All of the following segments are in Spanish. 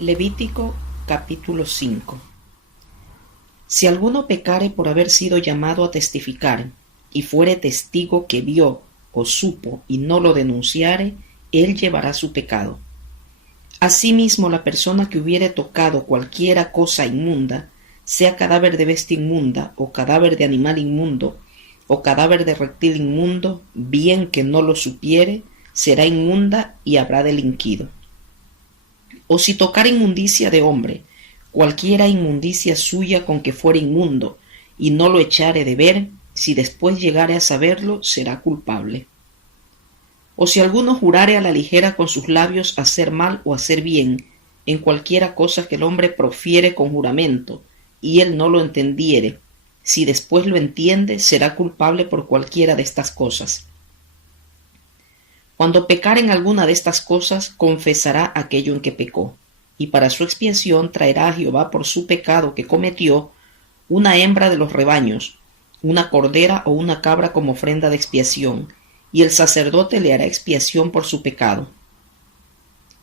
Levítico capítulo 5. Si alguno pecare por haber sido llamado a testificar, y fuere testigo que vio o supo y no lo denunciare, él llevará su pecado. Asimismo, la persona que hubiere tocado cualquiera cosa inmunda, sea cadáver de bestia inmunda, o cadáver de animal inmundo, o cadáver de reptil inmundo, bien que no lo supiere, será inmunda y habrá delinquido. O si tocar inmundicia de hombre, cualquiera inmundicia suya con que fuere inmundo, y no lo echare de ver, si después llegare a saberlo, será culpable. O si alguno jurare a la ligera con sus labios hacer mal o hacer bien, en cualquiera cosa que el hombre profiere con juramento, y él no lo entendiere, si después lo entiende, será culpable por cualquiera de estas cosas. Cuando pecare en alguna de estas cosas, confesará aquello en que pecó, y para su expiación traerá a Jehová por su pecado que cometió una hembra de los rebaños, una cordera o una cabra como ofrenda de expiación, y el sacerdote le hará expiación por su pecado.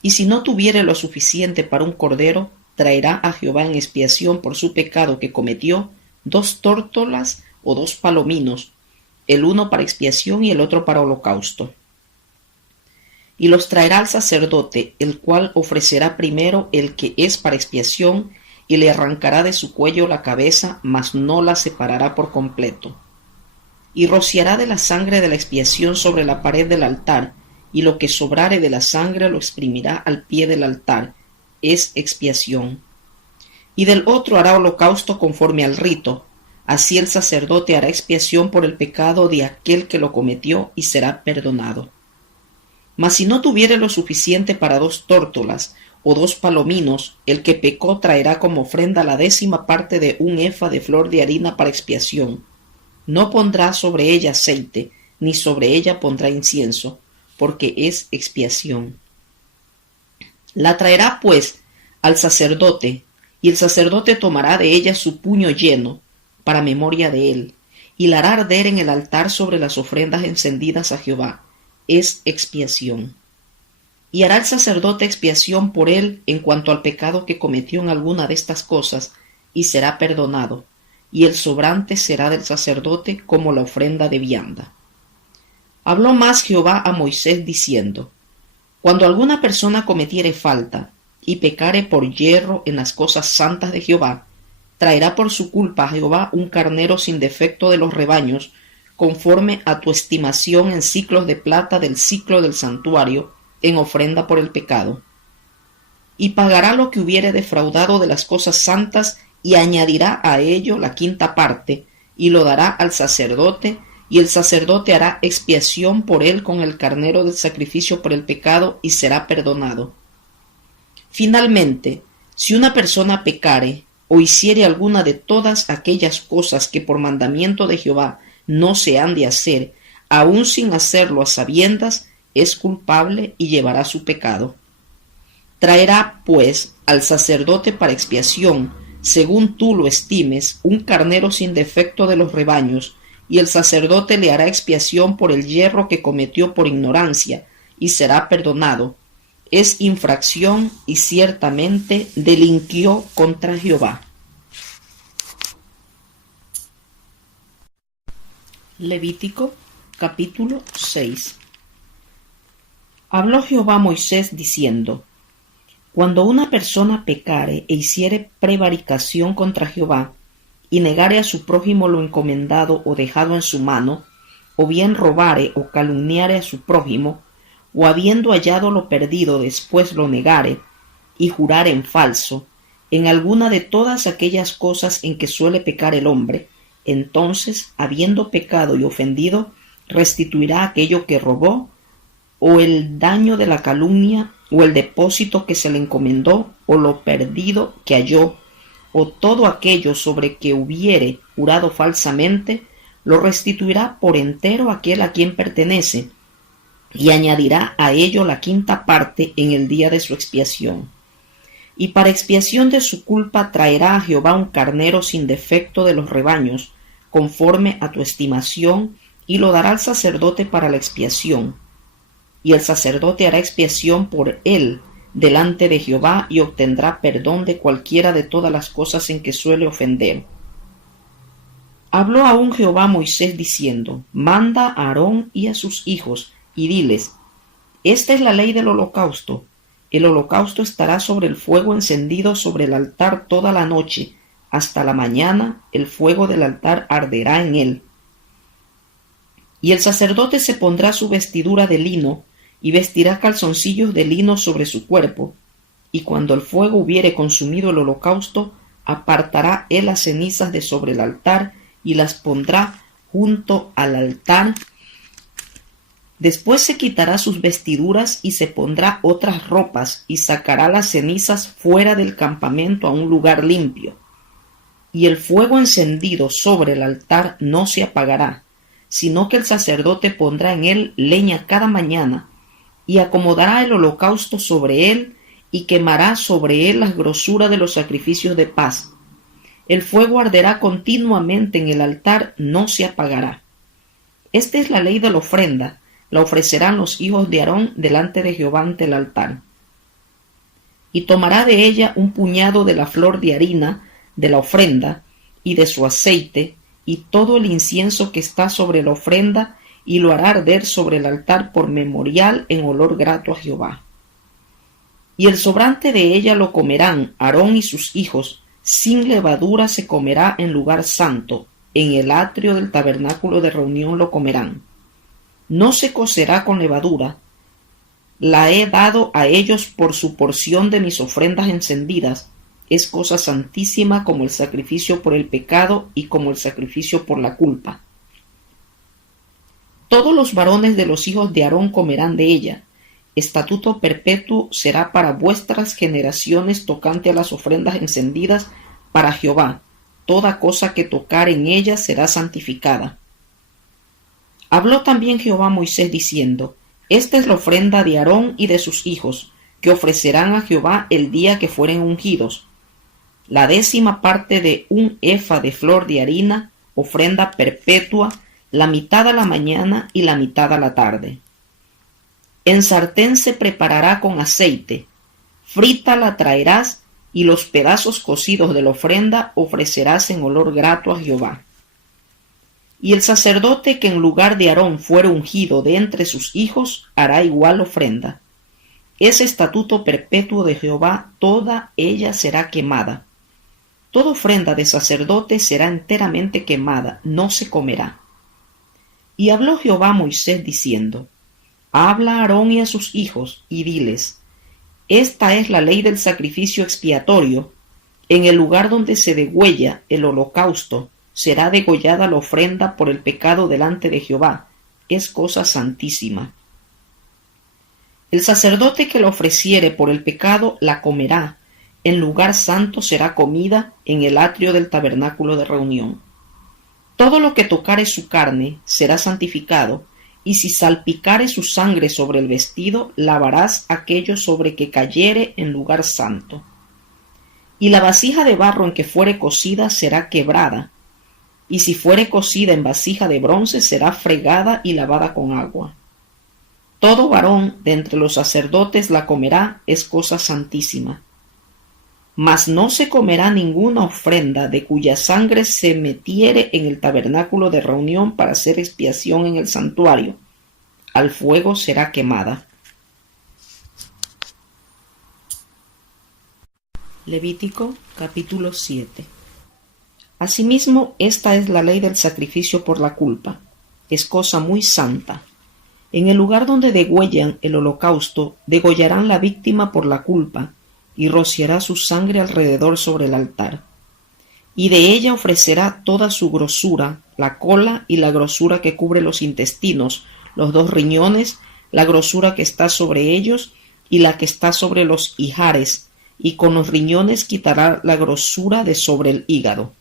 Y si no tuviere lo suficiente para un cordero, traerá a Jehová en expiación por su pecado que cometió 2 tórtolas o 2 palominos, el uno para expiación y el otro para holocausto. Y los traerá al sacerdote, el cual ofrecerá primero el que es para expiación, y le arrancará de su cuello la cabeza, mas no la separará por completo. Y rociará de la sangre de la expiación sobre la pared del altar, y lo que sobrare de la sangre lo exprimirá al pie del altar, es expiación. Y del otro hará holocausto conforme al rito, así el sacerdote hará expiación por el pecado de aquel que lo cometió, y será perdonado. Mas si no tuviere lo suficiente para 2 tórtolas o 2 palominos, el que pecó traerá como ofrenda la 10ª parte de un efa de flor de harina para expiación. No pondrá sobre ella aceite, ni sobre ella pondrá incienso, porque es expiación. La traerá, pues, al sacerdote, y el sacerdote tomará de ella su puño lleno, para memoria de él, y la hará arder en el altar sobre las ofrendas encendidas a Jehová. Es expiación. Y hará el sacerdote expiación por él en cuanto al pecado que cometió en alguna de estas cosas, y será perdonado, y el sobrante será del sacerdote como la ofrenda de vianda. Habló más Jehová a Moisés diciendo: Cuando alguna persona cometiere falta, y pecare por yerro en las cosas santas de Jehová, traerá por su culpa a Jehová un carnero sin defecto de los rebaños, conforme a tu estimación en siclos de plata del siclo del santuario, en ofrenda por el pecado. Y pagará lo que hubiere defraudado de las cosas santas, y añadirá a ello la 5ª parte, y lo dará al sacerdote, y el sacerdote hará expiación por él con el carnero del sacrificio por el pecado, y será perdonado. Finalmente, si una persona pecare, o hiciere alguna de todas aquellas cosas que por mandamiento de Jehová no se han de hacer, aun sin hacerlo a sabiendas, es culpable y llevará su pecado. Traerá, pues, al sacerdote para expiación, según tú lo estimes, un carnero sin defecto de los rebaños, y el sacerdote le hará expiación por el yerro que cometió por ignorancia, y será perdonado. Es infracción y ciertamente delinquió contra Jehová. Levítico capítulo 6. Habló Jehová a Moisés diciendo: Cuando una persona pecare e hiciere prevaricación contra Jehová, y negare a su prójimo lo encomendado o dejado en su mano, o bien robare o calumniare a su prójimo, o habiendo hallado lo perdido después lo negare, y jurare en falso, en alguna de todas aquellas cosas en que suele pecar el hombre, entonces, habiendo pecado y ofendido, restituirá aquello que robó, o el daño de la calumnia, o el depósito que se le encomendó, o lo perdido que halló, o todo aquello sobre que hubiere jurado falsamente, lo restituirá por entero aquel a quien pertenece, y añadirá a ello la 5ª parte en el día de su expiación. Y para expiación de su culpa traerá a Jehová un carnero sin defecto de los rebaños, conforme a tu estimación, y lo dará al sacerdote para la expiación. Y el sacerdote hará expiación por él delante de Jehová y obtendrá perdón de cualquiera de todas las cosas en que suele ofender. Habló aún Jehová a Moisés diciendo: Manda a Aarón y a sus hijos, y diles: Esta es la ley del holocausto. El holocausto estará sobre el fuego encendido sobre el altar toda la noche. Hasta la mañana el fuego del altar arderá en él. Y el sacerdote se pondrá su vestidura de lino, y vestirá calzoncillos de lino sobre su cuerpo, y cuando el fuego hubiere consumido el holocausto, apartará él las cenizas de sobre el altar, y las pondrá junto al altar. Después se quitará sus vestiduras y se pondrá otras ropas, y sacará las cenizas fuera del campamento a un lugar limpio. Y el fuego encendido sobre el altar no se apagará, sino que el sacerdote pondrá en él leña cada mañana, y acomodará el holocausto sobre él, y quemará sobre él las grosuras de los sacrificios de paz. El fuego arderá continuamente en el altar, no se apagará. Esta es la ley de la ofrenda, la ofrecerán los hijos de Aarón delante de Jehová ante el altar. Y tomará de ella un puñado de la flor de harina de la ofrenda, y de su aceite, y todo el incienso que está sobre la ofrenda, y lo hará arder sobre el altar por memorial en olor grato a Jehová. Y el sobrante de ella lo comerán Aarón y sus hijos, sin levadura se comerá en lugar santo, en el atrio del tabernáculo de reunión lo comerán. No se cocerá con levadura, la he dado a ellos por su porción de mis ofrendas encendidas, es cosa santísima como el sacrificio por el pecado y como el sacrificio por la culpa. Todos los varones de los hijos de Aarón comerán de ella. Estatuto perpetuo será para vuestras generaciones tocante a las ofrendas encendidas para Jehová. Toda cosa que tocar en ella será santificada. Habló también Jehová a Moisés diciendo: Esta es la ofrenda de Aarón y de sus hijos, que ofrecerán a Jehová el día que fueren ungidos. La 10ª parte de un efa de flor de harina, ofrenda perpetua, la mitad a la mañana y la mitad a la tarde. En sartén se preparará con aceite, frita la traerás, y los pedazos cocidos de la ofrenda ofrecerás en olor grato a Jehová. Y el sacerdote que en lugar de Aarón fuere ungido de entre sus hijos hará igual ofrenda. Es estatuto perpetuo de Jehová, toda ella será quemada. Toda ofrenda de sacerdote será enteramente quemada, no se comerá. Y habló Jehová a Moisés diciendo: Habla a Aarón y a sus hijos, y diles: Esta es la ley del sacrificio expiatorio. En el lugar donde se degüella el holocausto, será degollada la ofrenda por el pecado delante de Jehová. Es cosa santísima. El sacerdote que la ofreciere por el pecado la comerá. En lugar santo será comida en el atrio del tabernáculo de reunión. Todo lo que tocare su carne será santificado, y si salpicare su sangre sobre el vestido, lavarás aquello sobre que cayere en lugar santo. Y la vasija de barro en que fuere cocida será quebrada, y si fuere cocida en vasija de bronce será fregada y lavada con agua. Todo varón de entre los sacerdotes la comerá, es cosa santísima. Mas no se comerá ninguna ofrenda de cuya sangre se metiere en el tabernáculo de reunión para hacer expiación en el santuario. Al fuego será quemada. Levítico capítulo 7. Asimismo, esta es la ley del sacrificio por la culpa. Es cosa muy santa. En el lugar donde degüellan el holocausto, degollarán la víctima por la culpa, y rociará su sangre alrededor sobre el altar. Y de ella ofrecerá toda su grosura, la cola y la grosura que cubre los intestinos, los 2 riñones, la grosura que está sobre ellos y la que está sobre los ijares, y con los riñones quitará la grosura de sobre el hígado.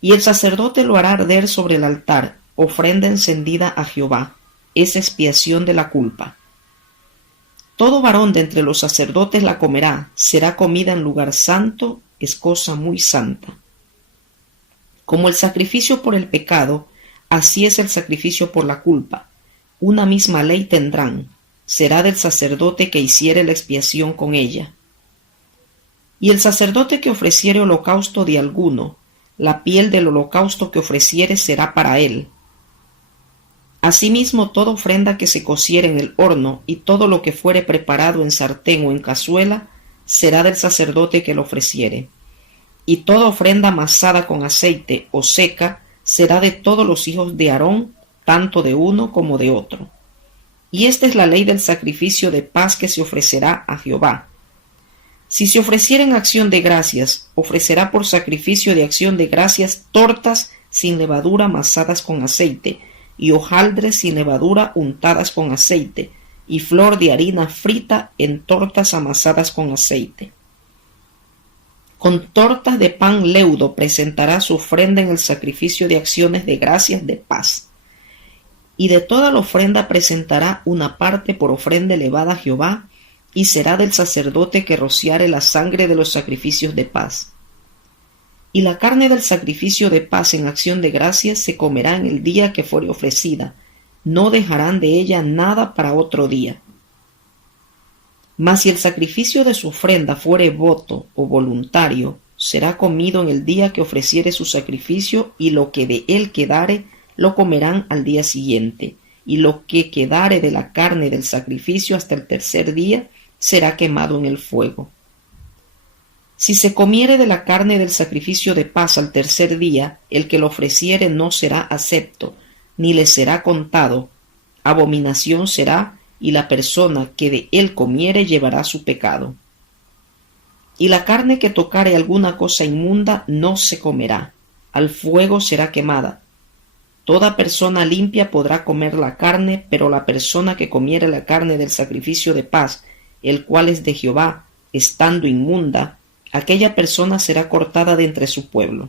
Y el sacerdote lo hará arder sobre el altar, ofrenda encendida a Jehová, es expiación de la culpa. Todo varón de entre los sacerdotes la comerá, será comida en lugar santo, es cosa muy santa. Como el sacrificio por el pecado, así es el sacrificio por la culpa. Una misma ley tendrán. será del sacerdote que hiciere la expiación con ella. Y el sacerdote que ofreciere holocausto de alguno, la piel del holocausto que ofreciere será para él. Asimismo, toda ofrenda que se cociere en el horno y todo lo que fuere preparado en sartén o en cazuela será del sacerdote que lo ofreciere. Y toda ofrenda amasada con aceite o seca será de todos los hijos de Aarón, tanto de uno como de otro. Y esta es la ley del sacrificio de paz que se ofrecerá a Jehová. Si se ofreciera en acción de gracias, ofrecerá por sacrificio de acción de gracias tortas sin levadura amasadas con aceite, y hojaldres sin levadura untadas con aceite, y flor de harina frita en tortas amasadas con aceite. Con tortas de pan leudo presentará su ofrenda en el sacrificio de acciones de gracias de paz. Y de toda la ofrenda presentará una parte por ofrenda elevada a Jehová, y será del sacerdote que rociare la sangre de los sacrificios de paz. Y la carne del sacrificio de paz en acción de gracias se comerá en el día que fuere ofrecida, no dejarán de ella nada para otro día. Mas si el sacrificio de su ofrenda fuere voto o voluntario, será comido en el día que ofreciere su sacrificio, y lo que de él quedare lo comerán al día siguiente, y lo que quedare de la carne del sacrificio hasta el tercer día será quemado en el fuego. Si se comiere de la carne del sacrificio de paz al tercer día, el que lo ofreciere no será acepto, ni le será contado, abominación será, y la persona que de él comiere llevará su pecado. Y la carne que tocare alguna cosa inmunda no se comerá, al fuego será quemada. Toda persona limpia podrá comer la carne, pero la persona que comiere la carne del sacrificio de paz, el cual es de Jehová, estando inmunda, aquella persona será cortada de entre su pueblo.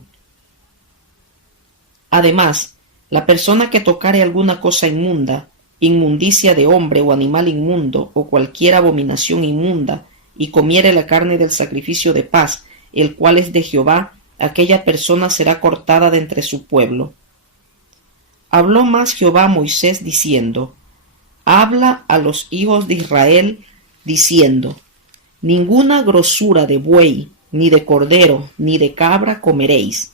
Además, la persona que tocare alguna cosa inmunda, inmundicia de hombre o animal inmundo, o cualquier abominación inmunda, y comiere la carne del sacrificio de paz, el cual es de Jehová, aquella persona será cortada de entre su pueblo. Habló más Jehová a Moisés diciendo: Habla a los hijos de Israel, diciendo: Ninguna grosura de buey, ni de cordero, ni de cabra comeréis.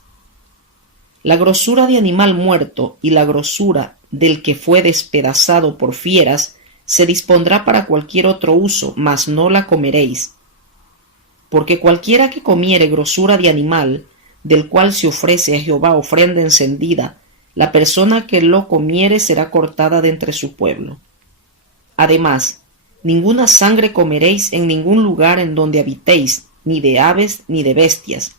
La grosura de animal muerto y la grosura del que fue despedazado por fieras se dispondrá para cualquier otro uso, mas no la comeréis. Porque cualquiera que comiere grosura de animal, del cual se ofrece a Jehová ofrenda encendida, la persona que lo comiere será cortada de entre su pueblo. Además, ninguna sangre comeréis en ningún lugar en donde habitéis, ni de aves ni de bestias.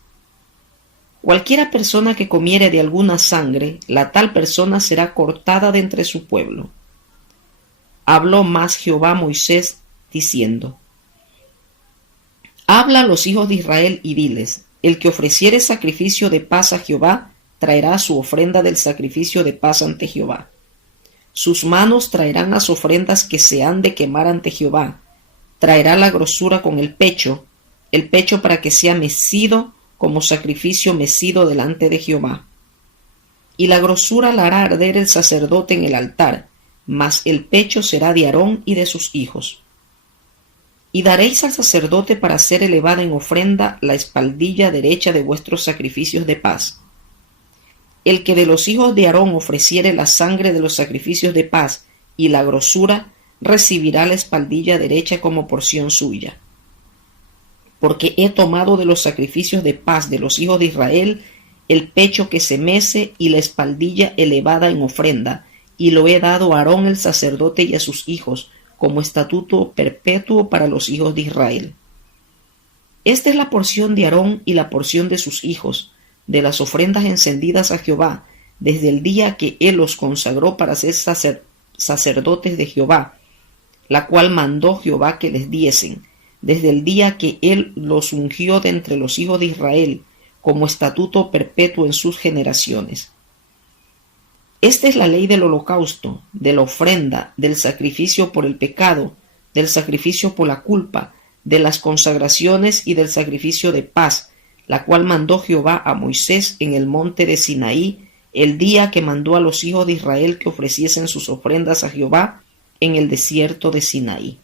Cualquiera persona que comiere de alguna sangre, la tal persona será cortada de entre su pueblo. Habló más Jehová a Moisés, diciendo: Habla a los hijos de Israel y diles: El que ofreciere sacrificio de paz a Jehová, traerá su ofrenda del sacrificio de paz ante Jehová. Sus manos traerán las ofrendas que se han de quemar ante Jehová. Traerá la grosura con el pecho para que sea mecido como sacrificio mecido delante de Jehová. Y la grosura la hará arder el sacerdote en el altar, mas el pecho será de Aarón y de sus hijos. Y daréis al sacerdote para ser elevada en ofrenda la espaldilla derecha de vuestros sacrificios de paz. El que de los hijos de Aarón ofreciere la sangre de los sacrificios de paz y la grosura, recibirá la espaldilla derecha como porción suya. Porque he tomado de los sacrificios de paz de los hijos de Israel el pecho que se mece y la espaldilla elevada en ofrenda, y lo he dado a Aarón el sacerdote y a sus hijos, como estatuto perpetuo para los hijos de Israel. Esta es la porción de Aarón y la porción de sus hijos, de las ofrendas encendidas a Jehová, desde el día que él los consagró para ser sacerdotes de Jehová, la cual mandó Jehová que les diesen, desde el día que él los ungió de entre los hijos de Israel, como estatuto perpetuo en sus generaciones. Esta es la ley del holocausto, de la ofrenda, del sacrificio por el pecado, del sacrificio por la culpa, de las consagraciones y del sacrificio de paz, la cual mandó Jehová a Moisés en el monte de Sinaí, el día que mandó a los hijos de Israel que ofreciesen sus ofrendas a Jehová en el desierto de Sinaí.